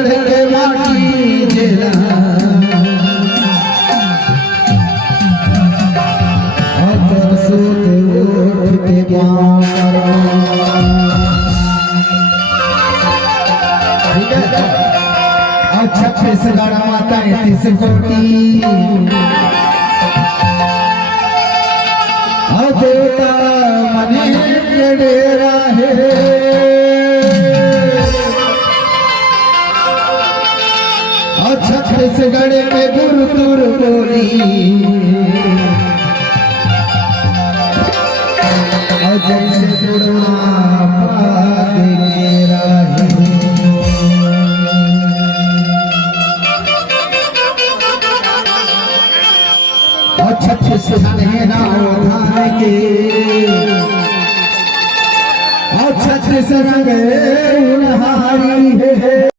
छत्तीसगढ़ के माटी जेला और सोते उठ के पाँव ठीक है। और छत्तीसगढ़ माता 33 कोटि और देवता मने के डेरा है। छत्तीसगढ़ में गुरु तुर बोली और जैसे जुड़वा और छत्तीसगढ़ है नाव धान के और छत्तीसगढ़ उन्हारी है।